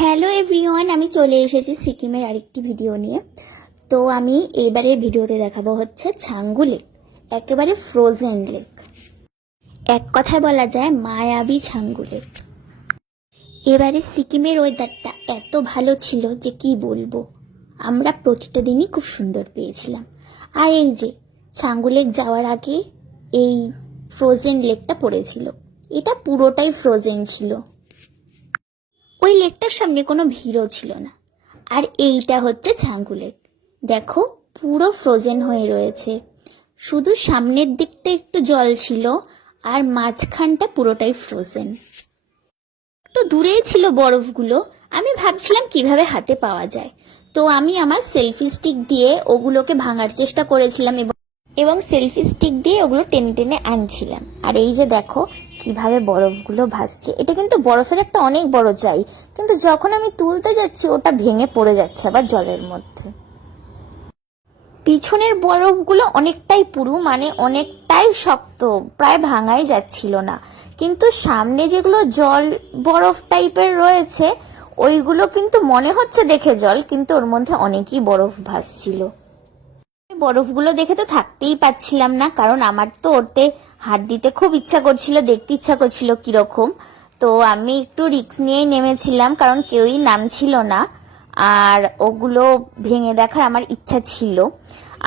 Hello everyone, আমি চলে এসেছি সিকিমের আরেকটি ভিডিও নিয়ে। তো আমি এইবারের ভিডিওতে দেখাবো হচ্ছে ছাঙ্গু লেক, একেবারে ফ্রোজেন লেক। এক কথায় বলা যায় মায়াবী ছাঙ্গু লেক। এবারে সিকিমের ওয়েদারটা এত ভালো ছিল যে কি বলবো, আমরা প্রতিটা দিনই খুব সুন্দর পেয়েছিলাম। আর এই যে ছাঙ্গু লেক যাওয়ার আগে এই ফ্রোজেন লেকটা পড়েছিল, এটা পুরোটাই ফ্রোজেন ছিল। ওই লেকটার সামনে কোনো ভিড়ও ছিল না। আর এইটা হচ্ছে ছাঙ্গু লেক, দেখো পুরো ফ্রোজেন হয়ে রয়েছে, শুধু সামনের দিকটা একটু জল ছিল আর মাঝখানটা পুরোটাই ফ্রোজেন। একটু দূরেই ছিল বরফগুলো, আমি ভাবছিলাম কিভাবে হাতে পাওয়া যায়। তো আমি আমার সেলফি স্টিক দিয়ে ওগুলোকে ভাঙার চেষ্টা করেছিলাম এবং সেলফি স্টিক দিয়ে ওগুলো টেনে টেনে আনছিলাম। আর এই যে দেখো কিভাবে বরফগুলো ভাসছে, এটা কিন্তু বরফের একটা অনেক বড় চাই, কিন্তু যখন আমি তুলতে যাচ্ছি ওটা ভেঙে পড়ে যাচ্ছে আবার জলের মধ্যে। পিছনের বরফগুলো অনেকটাই পুরু, মানে অনেকটাই শক্ত, প্রায় ভাঙাই যাচ্ছিল না। কিন্তু সামনে যেগুলো জল বরফ টাইপের রয়েছে ওইগুলো কিন্তু মনে হচ্ছে দেখে জল, কিন্তু ওর মধ্যে অনেকই বরফ ভাসছিল। বরফগুলো দেখে তো থাকতেই পাচ্ছিলাম না, কারণ আমার তো ওতে হাত দিতে খুব ইচ্ছা করছিল, দেখতে ইচ্ছা করছিল কিরকম। তো আমি একটু রিস্ক নিয়েই নেমেছিলাম, কারণ কেউই নামছিল না, আর ওগুলো ভেঙে দেখার আমার ইচ্ছা ছিল।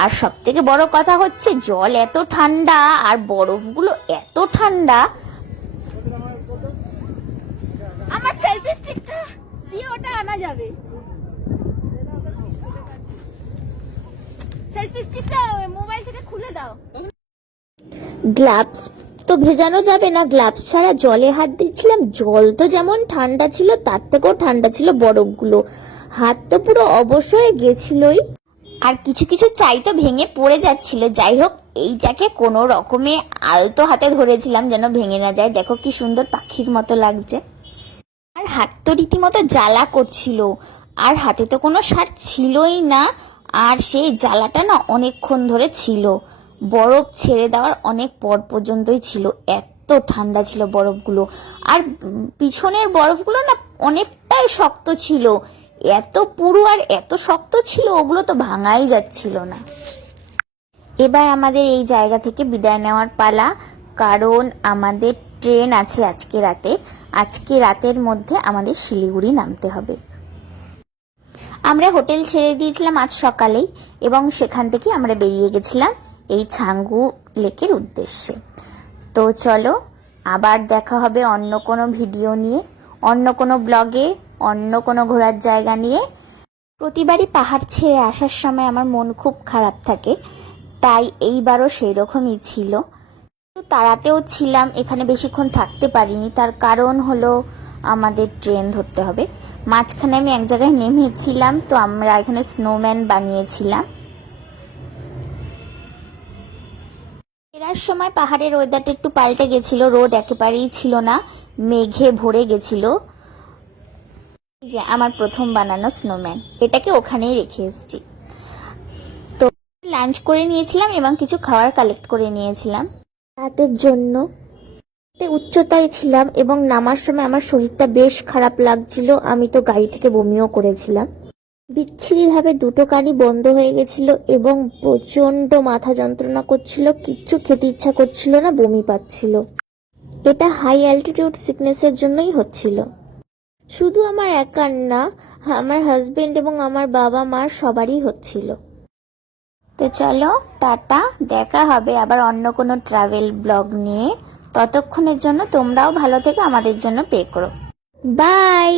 আর সব থেকে বড় কথা হচ্ছে জল এত ঠান্ডা আর বরফগুলো এত ঠান্ডা। আমার সেলফি স্টিকটা দিয়ে ওটা আনা যাবে, সেলফি স্টিকটা মোবাইল থেকে খুলে দাও। গ্লাভস তো ভেজানো যাবে না, গ্লাভস ছাড়া জলে হাত দিচ্ছিলাম। জল তো যেমন ঠান্ডা ছিল তার থেকেও ঠান্ডা ছিল বরফগুলো, হাত তো পুরো অবশ হয়ে গেছিলই। আর কিছু কিছু চাই তো ভেঙে পড়ে যাচ্ছিল। যাই হোক, এইটাকে কোনো রকমে আলতো হাতে ধরেছিলাম যেন ভেঙে না যায়। দেখো কি সুন্দর পাখির মতো লাগছে। আর হাত তো রীতিমতো জ্বালা করছিল, আর হাতে তো কোনো শার্ট ছিলই না, আর সেই জ্বালাটা না অনেকক্ষণ ধরে ছিল। বরফ ছেড়ে দেওয়ার অনেক পর পর্যন্তই ছিল, এত ঠান্ডা ছিল বরফগুলো। আর পিছনের বরফগুলো না অনেকটাই শক্ত ছিল, এত পুরু আর এত শক্ত ছিল, ওগুলো তো ভাঙাই যাচ্ছিল না। এবার আমাদের এই জায়গা থেকে বিদায় নেওয়ার পালা, কারণ আমাদের ট্রেন আছে আজকে রাতের মধ্যে আমাদের শিলিগুড়ি নামতে হবে। আমরা হোটেল ছেড়ে দিয়েছিলাম আজ সকালেই, এবং সেখান থেকে আমরা বেরিয়ে গেছিলাম এই ছাঙ্গু লেকের উদ্দেশ্যে। তো চলো, আবার দেখা হবে অন্য কোনো ভিডিও নিয়ে, অন্য কোনো ব্লগে, অন্য কোনো ঘোরার জায়গা নিয়ে। প্রতিবারই পাহাড় ছেড়ে আসার সময় আমার মন খুব খারাপ থাকে, তাই এইবারও সেই রকমই ছিল। তাড়াতেও ছিলাম, এখানে বেশিক্ষণ থাকতে পারিনি, তার কারণ হলো আমাদের ট্রেন ধরতে হবে। মাঝখানে আমি এক জায়গায় নেমেছিলাম, তো আমরা এখানে স্নোম্যান বানিয়েছিলাম। ফেরার সময় পাহাড়ের ওয়েদারটা একটু পাল্টে গেছিল, রোদ একেবারেই ছিল না, মেঘে ভরে গেছিল। যে আমার প্রথম বানানো স্নোম্যান, এটাকে ওখানেই রেখে এসেছি। তো লাঞ্চ করে নিয়েছিলাম এবং কিছু খাবার কালেক্ট করে নিয়েছিলাম রাতের জন্য। উচ্চতায় ছিলাম এবং নামার সময় আমার শরীরটা বেশ খারাপ লাগছিল, আমি তো গাড়ি থেকে বমিও করেছিলাম। বিচ্ছিরিভাবে দুটো কানই বন্ধ হয়ে গেছিল এবং প্রচন্ড মাথা যন্ত্রণা করছিল, কিচ্ছু খেতে ইচ্ছা করছিল না, বমি পাচ্ছিল। এটা হাই অ্যালটিটিউড সিকনেসের জন্যই হচ্ছিল। শুধু আমার একার না, আমার হাজবেন্ড এবং আমার বাবা মার সবারই হচ্ছিল। তো চলো টাটা, দেখা হবে আবার অন্য কোনো ট্রাভেল ব্লগ নিয়ে। ততক্ষণের জন্য তোমরাও ভালো থেকে আমাদের জন্য প্রে করো। বাই।